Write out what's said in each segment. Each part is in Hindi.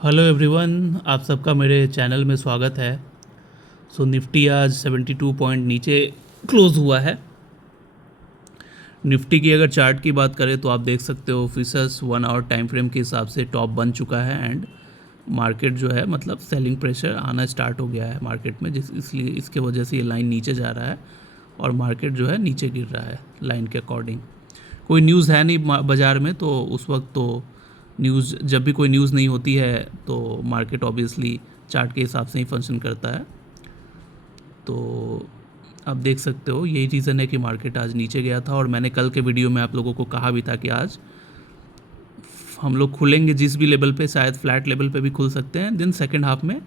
हेलो एवरीवन, आप सबका मेरे चैनल में स्वागत है। निफ्टी आज 72 पॉइंट नीचे क्लोज़ हुआ है। निफ्टी की अगर चार्ट की बात करें तो आप देख सकते हो ऑफिसर्स 1 आवर टाइम फ्रेम के हिसाब से टॉप बन चुका है एंड मार्केट जो है मतलब सेलिंग प्रेशर आना स्टार्ट हो गया है मार्केट में, इसलिए इसके वजह से ये लाइन नीचे जा रहा है और मार्केट जो है नीचे गिर रहा है लाइन के अकॉर्डिंग। कोई न्यूज़ है नहीं बाज़ार में, तो उस वक्त तो न्यूज़ जब भी कोई न्यूज़ नहीं होती है तो मार्केट ऑब्वियसली चार्ट के हिसाब से ही फंक्शन करता है। तो आप देख सकते हो यही रीज़न है कि मार्केट आज नीचे गया था और मैंने कल के वीडियो में आप लोगों को कहा भी था कि आज हम लोग खुलेंगे जिस भी लेवल पे, शायद फ्लैट लेवल पे भी खुल सकते हैं। देन सेकंड हाफ में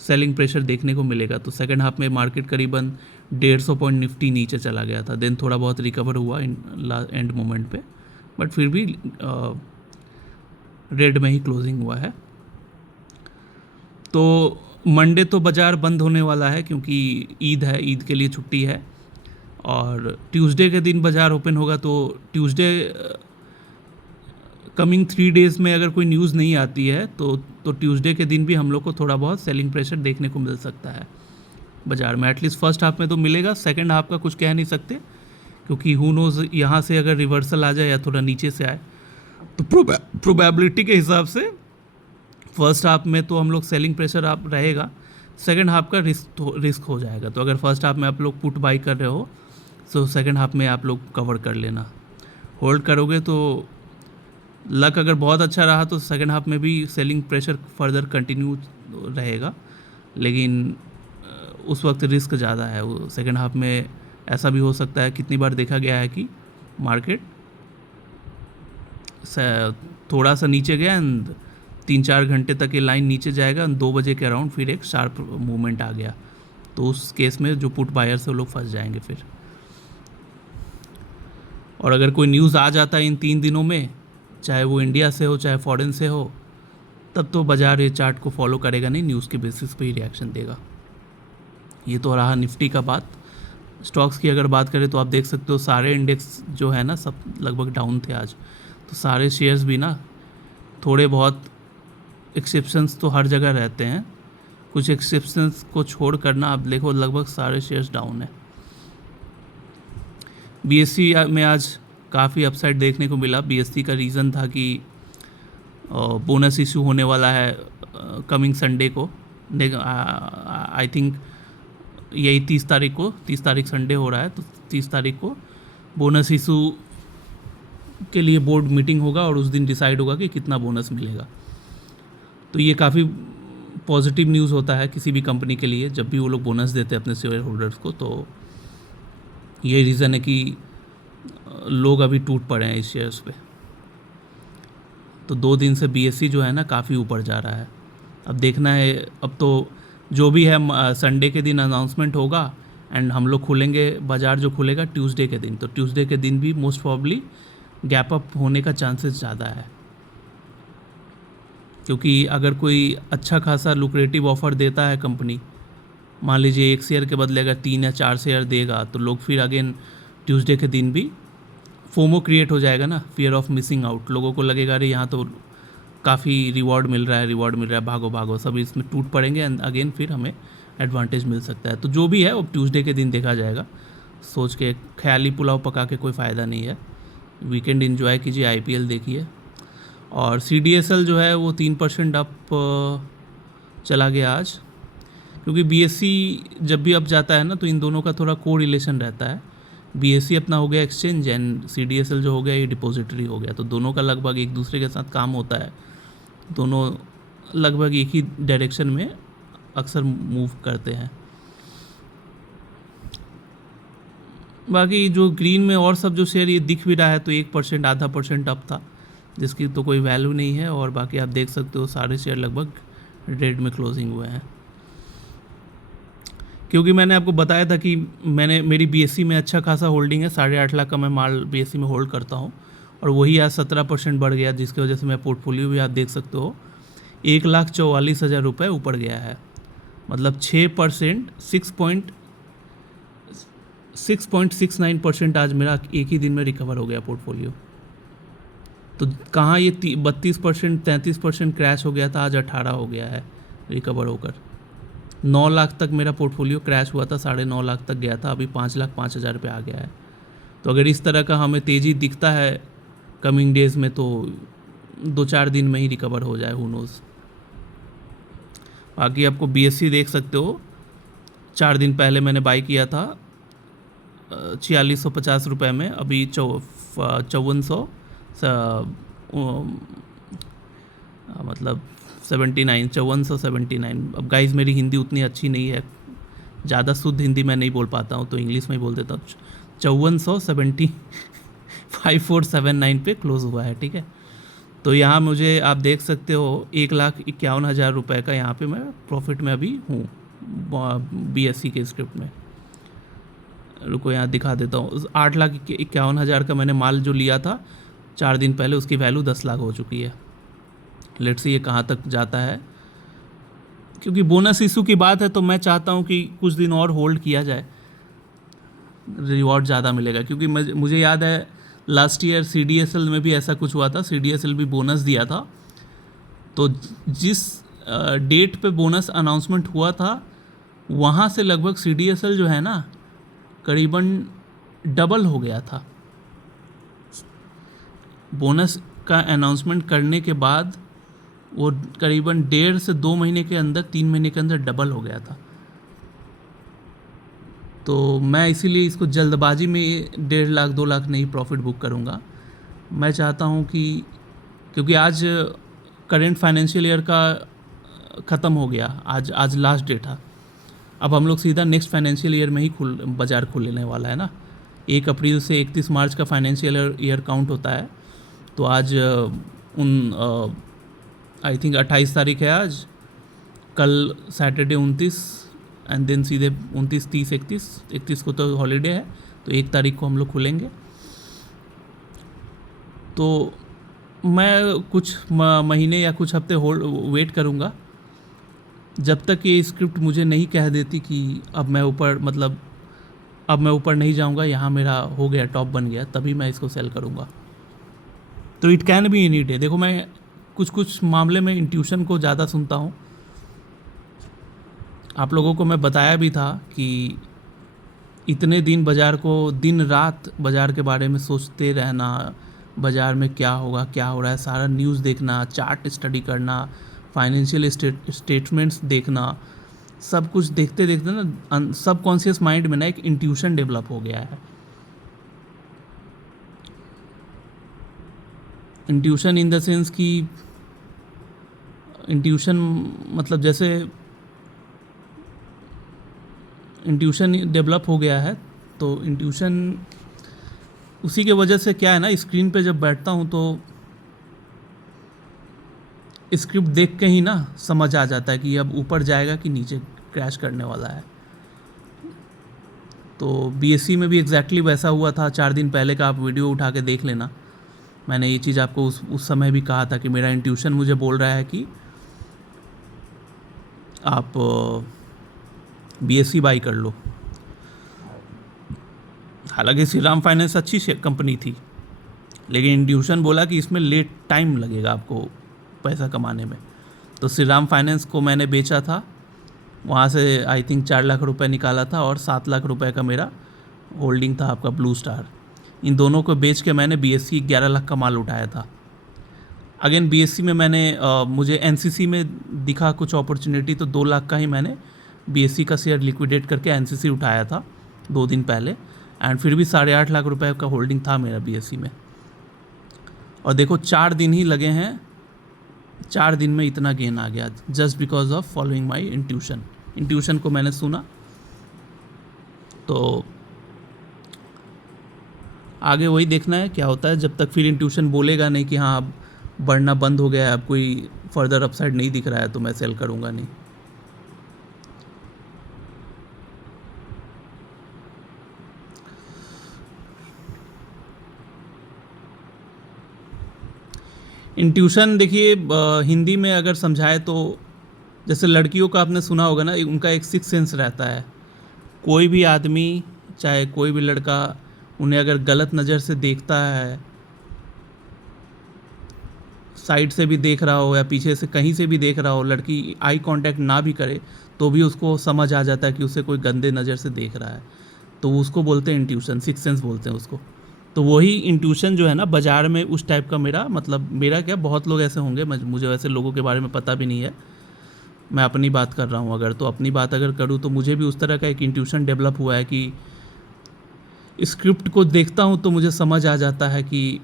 सेलिंग प्रेशर देखने को मिलेगा। तो सेकंड हाफ में मार्केट करीबन 150 पॉइंट निफ्टी नीचे चला गया था। देन थोड़ा बहुत रिकवर हुआ एंड मोमेंट पे, बट फिर भी रेड में ही क्लोजिंग हुआ है। तो मंडे तो बाज़ार बंद होने वाला है क्योंकि ईद है, ईद के लिए छुट्टी है। और ट्यूसडे के दिन बाज़ार ओपन होगा। तो ट्यूसडे कमिंग 3 डेज़ में अगर कोई न्यूज़ नहीं आती है तो ट्यूसडे के दिन भी हम लोग को थोड़ा बहुत सेलिंग प्रेशर देखने को मिल सकता है बाज़ार में। एटलीस्ट फर्स्ट हाफ में तो मिलेगा, सेकंड हाफ का कुछ कह नहीं सकते क्योंकि हु नोज़ यहाँ से अगर रिवर्सल आ जाए या थोड़ा नीचे से आए तो प्रोबेबिलिटी के हिसाब से फर्स्ट हाफ में तो हम लोग सेलिंग प्रेशर आप रहेगा, सेकंड हाफ का रिस्क हो जाएगा। तो अगर फर्स्ट हाफ में आप लोग पुट बाई कर रहे हो तो सेकंड हाफ में आप लोग कवर कर लेना। होल्ड करोगे तो लक अगर बहुत अच्छा रहा तो सेकंड हाफ में भी सेलिंग प्रेशर फर्दर कंटिन्यू रहेगा, लेकिन उस वक्त रिस्क ज़्यादा है। वो सेकंड हाफ में ऐसा भी हो सकता है, कितनी बार देखा गया है कि मार्केट थोड़ा सा नीचे गया एंड 3-4 घंटे तक ये लाइन नीचे जाएगा, 2 बजे के अराउंड फिर एक शार्प मूवमेंट आ गया। तो उस केस में जो पुट बायर्स है वो लोग फंस जाएंगे फिर। और अगर कोई न्यूज़ आ जाता है इन 3 दिनों में, चाहे वो इंडिया से हो चाहे फॉरेन से हो, तब तो बाज़ार ये चार्ट को फॉलो करेगा नहीं, न्यूज़ के बेसिस पे ही रिएक्शन देगा। ये तो रहा निफ्टी का बात। स्टॉक्स की अगर बात करें तो आप देख सकते हो सारे इंडेक्स जो है ना सब लगभग डाउन थे आज। तो सारे शेयर्स भी ना, थोड़े बहुत एक्सेप्शंस तो हर जगह रहते हैं, कुछ एक्सेप्शंस को छोड़ करना आप देखो लगभग सारे शेयर्स डाउन है। बीएससी में आज काफ़ी अपसाइड देखने को मिला। बीएससी का रीज़न था कि बोनस इशू होने वाला है कमिंग संडे को। आई थिंक यही 30 तारीख संडे हो रहा है, तो 30 तारीख को बोनस इशू के लिए बोर्ड मीटिंग होगा और उस दिन डिसाइड होगा कि कितना बोनस मिलेगा। तो ये काफ़ी पॉजिटिव न्यूज़ होता है किसी भी कंपनी के लिए जब भी वो लोग बोनस देते हैं अपने शेयर होल्डर्स को। तो ये रीज़न है कि लोग अभी टूट पड़े हैं इस शेयर्स पे। तो 2 दिन से बीएससी जो है ना काफ़ी ऊपर जा रहा है। अब देखना है, अब तो जो भी है संडे के दिन अनाउंसमेंट होगा एंड हम लोग खुलेंगे, बाज़ार जो खुलेगा ट्यूसडे के दिन। तो ट्यूसडे के दिन भी मोस्ट प्रॉब्ली गैप अप होने का चांसेस ज़्यादा है, क्योंकि अगर कोई अच्छा खासा लुक्रेटिव ऑफ़र देता है कंपनी, मान लीजिए 1 शेयर के बदले अगर 3 या 4 शेयर देगा, तो लोग फिर अगेन ट्यूसडे के दिन भी फोमो क्रिएट हो जाएगा ना, फियर ऑफ मिसिंग आउट। लोगों को लगेगा अरे यहाँ तो काफ़ी रिवॉर्ड मिल रहा है, भागो भागो, सब इसमें टूट पड़ेंगे एंड अगेन फिर हमें एडवांटेज मिल सकता है। तो जो भी है वो ट्यूसडे के दिन देखा जाएगा। सोच के ख्याली पुलाव पका के कोई फ़ायदा नहीं है। वीकेंड एंजॉय कीजिए, आईपीएल देखिए। और सीडीएसएल जो है वो 3% अप चला गया आज, क्योंकि बीएससी जब भी अप जाता है ना तो इन दोनों का थोड़ा को रिलेशन रहता है। बीएससी अपना हो गया एक्सचेंज एंड सीडीएसएल जो हो गया ये डिपॉजिटरी हो गया, तो दोनों का लगभग एक दूसरे के साथ काम होता है। दोनों लगभग एक ही डायरेक्शन में अक्सर मूव करते हैं। बाकी जो ग्रीन में और सब जो शेयर ये दिख भी रहा है तो 1% आधा % अप था, जिसकी तो कोई वैल्यू नहीं है। और बाकी आप देख सकते हो सारे शेयर लगभग रेड में क्लोजिंग हुए हैं, क्योंकि मैंने आपको बताया था कि मेरी बीएससी में अच्छा खासा होल्डिंग है। 8.5 लाख का मैं माल बीएससी में होल्ड करता हूँ और वही आज 17% बढ़ गया, जिसकी वजह से मैं पोर्टफोलियो भी आप देख सकते हो 1,44,000 रुपये ऊपर गया है। मतलब 6%, 6.69% आज मेरा एक ही दिन में रिकवर हो गया पोर्टफोलियो। तो कहाँ ये 32% 33% क्रैश हो गया था, आज 18 हो गया है रिकवर होकर। 9 लाख तक मेरा पोर्टफोलियो क्रैश हुआ था, 9.5 लाख तक गया था, अभी 5,05,000 पे आ गया है। तो अगर इस तरह का हमें तेज़ी दिखता है कमिंग डेज़ में तो 2-4 दिन में ही रिकवर हो जाए, हु नोज़। बाकी आपको BSE देख सकते हो, 4 दिन पहले मैंने बाई किया था 4650 रुपये में, अभी 5400 मतलब 79, 5479। अब गाइस मेरी हिंदी उतनी अच्छी नहीं है, ज़्यादा शुद्ध हिंदी मैं नहीं बोल पाता हूँ, तो इंग्लिश में ही बोल देता हूँ। 5470 5479 पे क्लोज़ हुआ है, ठीक है। तो यहाँ मुझे आप देख सकते हो 1,51,000 रुपये का यहाँ पे मैं प्रॉफिट में अभी हूँ BSE के स्क्रिप्ट में। रुको यहाँ दिखा देता हूँ, 8,51,000 का मैंने माल जो लिया था 4 दिन पहले, उसकी वैल्यू 10 लाख हो चुकी है। लेट्स सी ये कहाँ तक जाता है, क्योंकि बोनस इशू की बात है तो मैं चाहता हूँ कि कुछ दिन और होल्ड किया जाए, रिवॉर्ड ज़्यादा मिलेगा। क्योंकि मुझे याद है लास्ट ईयर CDSL में भी ऐसा कुछ हुआ था, CDSL भी बोनस दिया था, तो जिस डेट पे बोनस अनाउंसमेंट हुआ था वहाँ से लगभग CDSL जो है ना करीबन डबल हो गया था। बोनस का अनाउंसमेंट करने के बाद वो करीबन 1.5 से 2 महीने के अंदर, 3 महीने के अंदर डबल हो गया था। तो मैं इसीलिए इसको जल्दबाजी में 1.5 लाख 2 लाख नहीं प्रॉफिट बुक करूँगा। मैं चाहता हूँ कि, क्योंकि आज करेंट फाइनेंशियल ईयर का ख़त्म हो गया, आज लास्ट डेट था। अब हम लोग सीधा नेक्स्ट फाइनेंशियल ईयर में ही बाज़ार खुलने वाला है ना। 1 अप्रैल से 31 मार्च का फाइनेंशियल ईयर काउंट होता है। तो आज आई थिंक 28 तारीख है आज, कल सैटरडे 29, एंड देन सीधे 29, 30, 31 को तो हॉलीडे है, तो 1 तारीख को हम लोग खुलेंगे। तो मैं कुछ महीने या कुछ हफ्ते वेट करूँगा जब तक ये स्क्रिप्ट मुझे नहीं कह देती कि अब मैं ऊपर नहीं जाऊँगा, यहाँ मेरा हो गया, टॉप बन गया, तभी मैं इसको सेल करूँगा। तो it can be any day. देखो मैं कुछ मामले में इंट्यूशन को ज़्यादा सुनता हूँ। आप लोगों को मैं बताया भी था कि इतने दिन बाज़ार को, दिन रात बाज़ार के बारे में सोचते रहना, बाज़ार में क्या होगा, क्या हो रहा है, सारा न्यूज़ देखना, चार्ट स्टडी करना, फाइनेंशियल स्टेटमेंट्स देखना, सब कुछ देखते देखते ना सबकॉन्शियस माइंड में ना एक इंट्यूशन डेवलप हो गया है। इंट्यूशन इन द सेंस कि इंट्यूशन मतलब जैसे इंट्यूशन डेवलप हो गया है, तो इंट्यूशन उसी के वजह से क्या है ना, स्क्रीन पे जब बैठता हूँ तो स्क्रिप्ट देख के ही ना समझ आ जाता है कि अब ऊपर जाएगा कि नीचे क्रैश करने वाला है। तो BSE में भी एग्जैक्टली वैसा हुआ था। 4 दिन पहले का आप वीडियो उठा के देख लेना। मैंने ये चीज़ आपको उस समय भी कहा था कि मेरा इंट्यूशन मुझे बोल रहा है कि आप BSE बाई कर लो। हालांकि श्रीराम फाइनेंस अच्छी कंपनी थी, लेकिन इंट्यूशन बोला कि इसमें लेट टाइम लगेगा आपको पैसा कमाने में। तो श्रीराम फाइनेंस को मैंने बेचा था, वहाँ से आई थिंक 4 लाख रुपए निकाला था, और 7 लाख रुपए का मेरा होल्डिंग था आपका ब्लू स्टार। इन दोनों को बेच के मैंने BSE 11 लाख का माल उठाया था। अगेन BSE में मैंने मुझे NCC में दिखा कुछ अपॉर्चुनिटी, तो 2 लाख का ही मैंने BSE का शेयर लिक्विडेट करके NCC उठाया था 2 दिन पहले, एंड फिर भी 8.5 लाख रुपए का होल्डिंग था मेरा BSE में। और देखो 4 दिन ही लगे हैं, 4 दिन में इतना गेन आ गया, just because of following my intuition को मैंने सुना। तो आगे वही देखना है क्या होता है, जब तक फिर इंट्यूशन बोलेगा नहीं कि हाँ अब बढ़ना बंद हो गया है, अब कोई फर्दर अपसाइड नहीं दिख रहा है, तो मैं सेल करूँगा नहीं। इंट्यूशन देखिए हिंदी में अगर समझाए तो जैसे लड़कियों का आपने सुना होगा ना, उनका एक सिक्स सेंस रहता है। कोई भी आदमी, चाहे कोई भी लड़का, उन्हें अगर गलत नज़र से देखता है साइड से भी देख रहा हो या पीछे से कहीं से भी देख रहा हो, लड़की आई कांटेक्ट ना भी करे तो भी उसको समझ आ जाता है कि उसे कोई गंदे नज़र से देख रहा है। तो उसको बोलते हैं इंट्यूशन, सिक्स सेंस बोलते हैं उसको। तो वही इंट्यूशन जो है ना बाज़ार में उस टाइप का मेरा, मतलब मेरा क्या, बहुत लोग ऐसे होंगे, मुझे वैसे लोगों के बारे में पता भी नहीं है, मैं अपनी बात कर रहा हूँ अगर, तो अपनी बात अगर करूँ तो मुझे भी उस तरह का एक इंट्यूशन डेवलप हुआ है कि स्क्रिप्ट को देखता हूँ तो मुझे समझ आ जाता है कि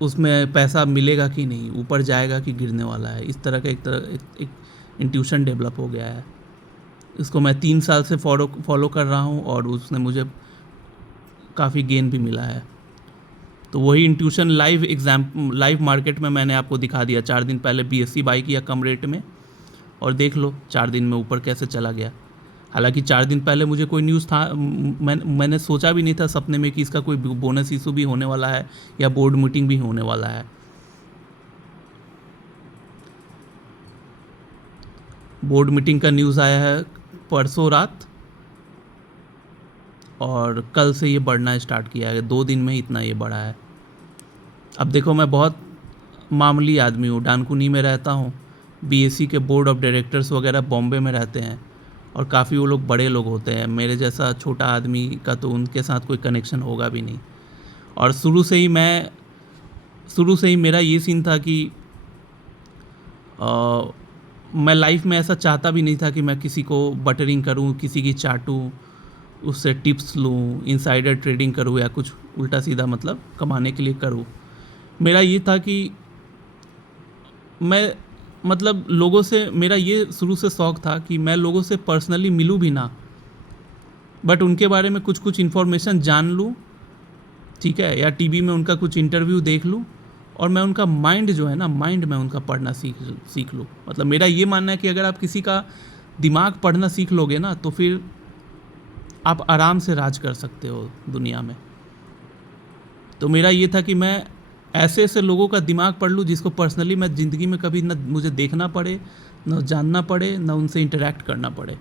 उसमें पैसा मिलेगा कि नहीं, ऊपर जाएगा कि गिरने वाला है। इस तरह का एक इंट्यूशन डेवलप हो गया है। इसको मैं 3 साल से फॉलो कर रहा हूँ और उसने मुझे काफ़ी गेन भी मिला है। तो वही इंट्यूशन लाइव मार्केट में मैंने आपको दिखा दिया। 4 दिन पहले BSE बाई किया कम रेट में और देख लो 4 दिन में ऊपर कैसे चला गया। हालांकि 4 दिन पहले मुझे कोई न्यूज़ था, मैंने सोचा भी नहीं था सपने में कि इसका कोई बोनस इशू भी होने वाला है या बोर्ड मीटिंग भी होने वाला है। बोर्ड मीटिंग का न्यूज़ आया है परसों रात और कल से ये बढ़ना स्टार्ट किया है। 2 दिन में इतना ये बढ़ा है। अब देखो, मैं बहुत मामूली आदमी हूँ, डानकुनी में रहता हूँ। BSE के बोर्ड ऑफ डायरेक्टर्स वगैरह बॉम्बे में रहते हैं और काफ़ी वो लोग बड़े लोग होते हैं। मेरे जैसा छोटा आदमी का तो उनके साथ कोई कनेक्शन होगा भी नहीं। और शुरू से ही मेरा ये सीन था कि मैं लाइफ में ऐसा चाहता भी नहीं था कि मैं किसी को बटरिंग करूं, किसी की चाटूं, उससे टिप्स लूं, इनसाइडर ट्रेडिंग करूं या कुछ उल्टा सीधा मतलब कमाने के लिए करूं। मेरा ये था कि मैं मतलब लोगों से, मेरा ये शुरू से शौक़ था कि मैं लोगों से पर्सनली मिलूं भी ना, बट उनके बारे में कुछ इन्फॉर्मेशन जान लूं, ठीक है, या टीवी में उनका कुछ इंटरव्यू देख लूं और मैं उनका माइंड जो है ना, माइंड मैं उनका पढ़ना सीख लूँ। मतलब मेरा ये मानना है कि अगर आप किसी का दिमाग पढ़ना सीख लोगे ना तो फिर आप आराम से राज कर सकते हो दुनिया में। तो मेरा ये था कि मैं ऐसे ऐसे लोगों का दिमाग पढ़ लूँ जिसको पर्सनली मैं ज़िंदगी में कभी न मुझे देखना पड़े, न जानना पड़े, न उनसे इंटरेक्ट करना पड़े।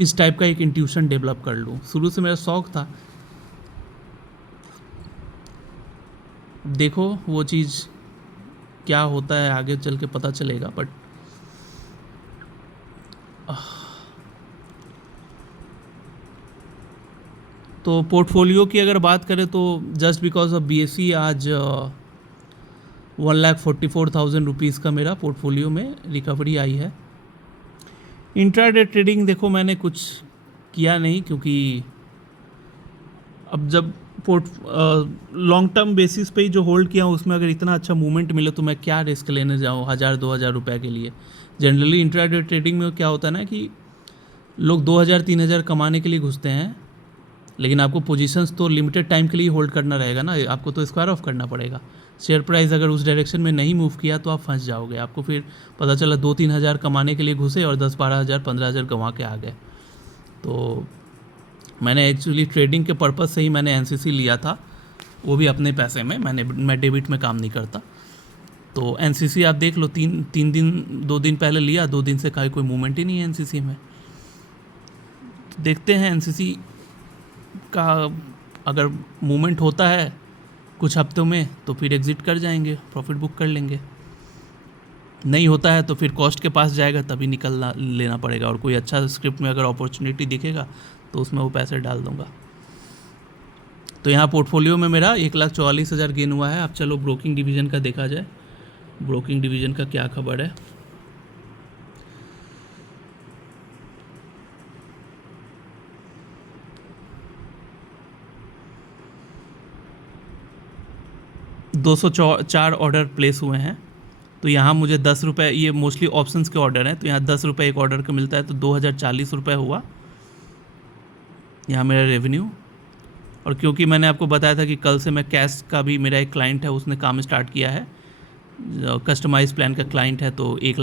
इस टाइप का एक इंट्यूशन डेवलप कर लूँ। शुरू से मेरा शौक़ था। देखो वो चीज़ क्या होता है आगे चल के पता चलेगा। बट तो पोर्टफोलियो की अगर बात करें तो जस्ट बिकॉज ऑफ BSE आज 1,44,000 रुपीज़ का मेरा पोर्टफोलियो में रिकवरी आई है। इंट्राडे ट्रेडिंग देखो मैंने कुछ किया नहीं, क्योंकि अब जब लॉन्ग टर्म बेसिस पे ही जो होल्ड किया हूँ उसमें अगर इतना अच्छा मूवमेंट मिले तो मैं क्या रिस्क लेने जाऊँ 1,000-2,000 रुपये के लिए। जनरली इंट्राडे ट्रेडिंग में क्या होता है ना कि लोग 2,000-3,000 कमाने के लिए घुसते हैं, लेकिन आपको पोजीशंस तो लिमिटेड टाइम के लिए होल्ड करना रहेगा ना, आपको तो स्क्वायर ऑफ करना पड़ेगा। शेयर प्राइस अगर उस डायरेक्शन में नहीं मूव किया तो आप फंस जाओगे। आपको फिर पता चला 2-3 हज़ार कमाने के लिए घुसे और 10-12 हज़ार 15 हज़ार गंवा के आ गए। तो मैंने एक्चुअली ट्रेडिंग के पर्पज़ से ही मैंने NCC लिया था, वो भी अपने पैसे में। मैं डेबिट में काम नहीं करता। तो NCC आप देख लो, 2 दिन पहले लिया, 2 दिन से कोई मूवमेंट ही नहीं है NCC में। तो देखते हैं NCC का अगर मूवमेंट होता है कुछ हफ्तों में तो फिर एग्ज़िट कर जाएंगे, प्रॉफिट बुक कर लेंगे। नहीं होता है तो फिर कॉस्ट के पास जाएगा, तभी लेना पड़ेगा। और कोई अच्छा स्क्रिप्ट में अगर अपॉर्चुनिटी दिखेगा तो उसमें वो पैसे डाल दूंगा। तो यहाँ पोर्टफोलियो में मेरा 1,44,000 गेन हुआ है। अब चलो ब्रोकिंग डिवीज़न का देखा जाए, ब्रोकिंग डिवीज़न का क्या खबर है। $204 ऑर्डर प्लेस हुए हैं। तो यहाँ मुझे 10 रुपये, ये मोस्टली ऑप्शंस के ऑर्डर हैं, तो यहाँ 10 रुपये एक ऑर्डर का मिलता है, तो 2,040 रुपये हुआ यहाँ मेरा रेवेन्यू। और क्योंकि मैंने आपको बताया था कि कल से मैं कैश का भी, मेरा एक क्लाइंट है उसने काम स्टार्ट किया है, कस्टमाइज प्लान का क्लाइंट है, तो 1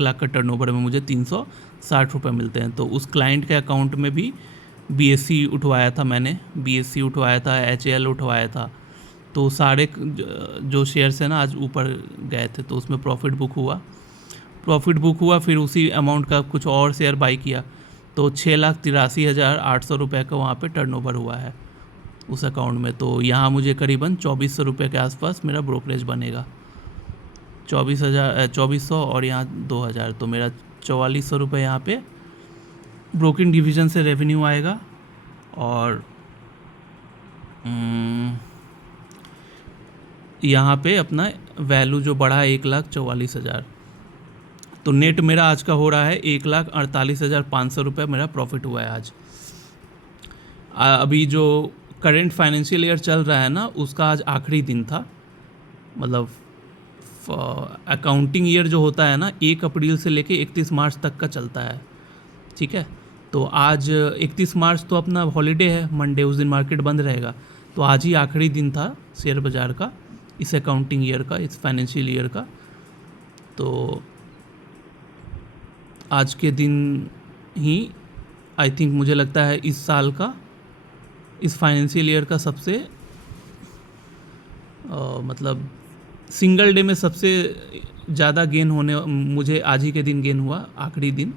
लाख का टर्नओवर में मुझे 360 रुपये मिलते हैं। तो उस क्लाइंट के अकाउंट में भी BSE उठवाया था मैंने, BSE उठवाया था, HAL उठवाया था। तो सारे जो शेयर्स हैं ना आज ऊपर गए थे, तो उसमें प्रॉफिट बुक हुआ। फिर उसी अमाउंट का कुछ और शेयर बाई किया, तो 6,83,800 रुपये का वहाँ पे टर्नओवर हुआ है। उस अकाउंट में। तो यहाँ मुझे करीबन 2400 रुपये के आसपास मेरा ब्रोकरेज बनेगा। 2400 और यहाँ 2000, तो मेरा 4400 रुपये यहाँ पे ब्रोकिंग डिवीज़न से रेवेन्यू आएगा। और यहाँ पे अपना वैल्यू जो बढ़ा है 1,44,000, तो नेट मेरा आज का हो रहा है 1,48,500 रुपये मेरा प्रॉफिट हुआ है आज। अभी जो करेंट फाइनेंशियल ईयर चल रहा है ना, उसका आज आखिरी दिन था। मतलब अकाउंटिंग ईयर जो होता है ना, 1 अप्रैल से लेके 31 मार्च तक का चलता है, ठीक है। तो आज 31 मार्च तो अपना हॉलीडे है, मंडे, उस दिन मार्केट बंद रहेगा। तो आज ही आखिरी दिन था शेयर बाज़ार का, इस अकाउंटिंग ईयर का, इस फाइनेंशियल ईयर का। तो आज के दिन ही आई थिंक मुझे लगता है इस साल का, इस फाइनेंशियल ईयर का सबसे मतलब सिंगल डे में सबसे ज़्यादा गेन होने मुझे आज ही के दिन गेन हुआ, आखिरी दिन।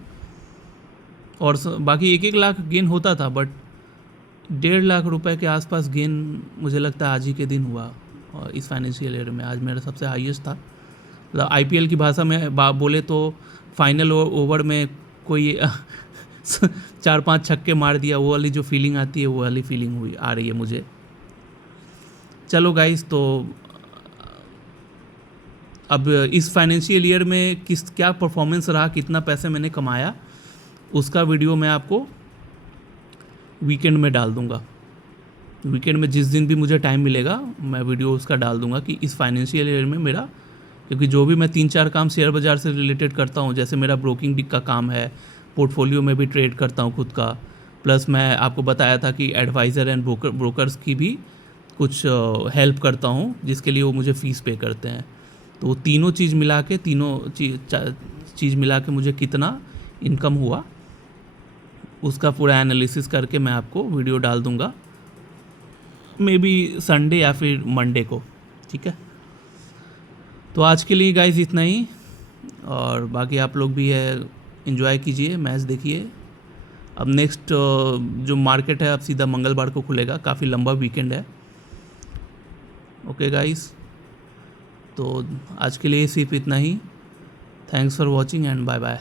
और बाकी 1-1 लाख गेन होता था, बट 1.5 लाख रुपए के आसपास गेन मुझे लगता है आज ही के दिन हुआ। और इस फाइनेंशियल ईयर में आज मेरा सबसे हाईएस्ट था। मतलब आईपीएल की भाषा में बोले तो फाइनल ओवर में कोई 4-5 छक्के मार दिया, वो वाली जो फीलिंग आती है, वो वाली फीलिंग आ रही है मुझे। चलो गाइस, तो अब इस फाइनेंशियल ईयर में क्या परफॉर्मेंस रहा, कितना पैसे मैंने कमाया, उसका वीडियो मैं आपको वीकेंड में डाल दूंगा। वीकेंड में जिस दिन भी मुझे टाइम मिलेगा मैं वीडियो उसका डाल दूंगा कि इस फाइनेंशियल ईयर में मेरा, क्योंकि जो भी मैं 3-4 काम शेयर बाज़ार से रिलेटेड करता हूँ, जैसे मेरा ब्रोकिंग का काम है, पोर्टफोलियो में भी ट्रेड करता हूँ खुद का, प्लस मैं आपको बताया था कि एडवाइज़र एंड ब्रोकर्स की भी कुछ हेल्प करता हूँ, जिसके लिए वो मुझे फ़ीस पे करते हैं। तो तीनों चीज़ मिला के मुझे कितना इनकम हुआ, उसका पूरा एनालिसिस करके मैं आपको वीडियो डाल दूंगा, मे बी संडे या फिर मंडे को, ठीक है। तो आज के लिए गाइस इतना ही, और बाकी आप लोग भी है एंजॉय कीजिए, मैच देखिए। अब नेक्स्ट जो मार्केट है अब सीधा मंगलवार को खुलेगा, काफ़ी लंबा वीकेंड है। ओके गाइस, तो आज के लिए सिर्फ इतना ही। Thanks for watching and bye bye.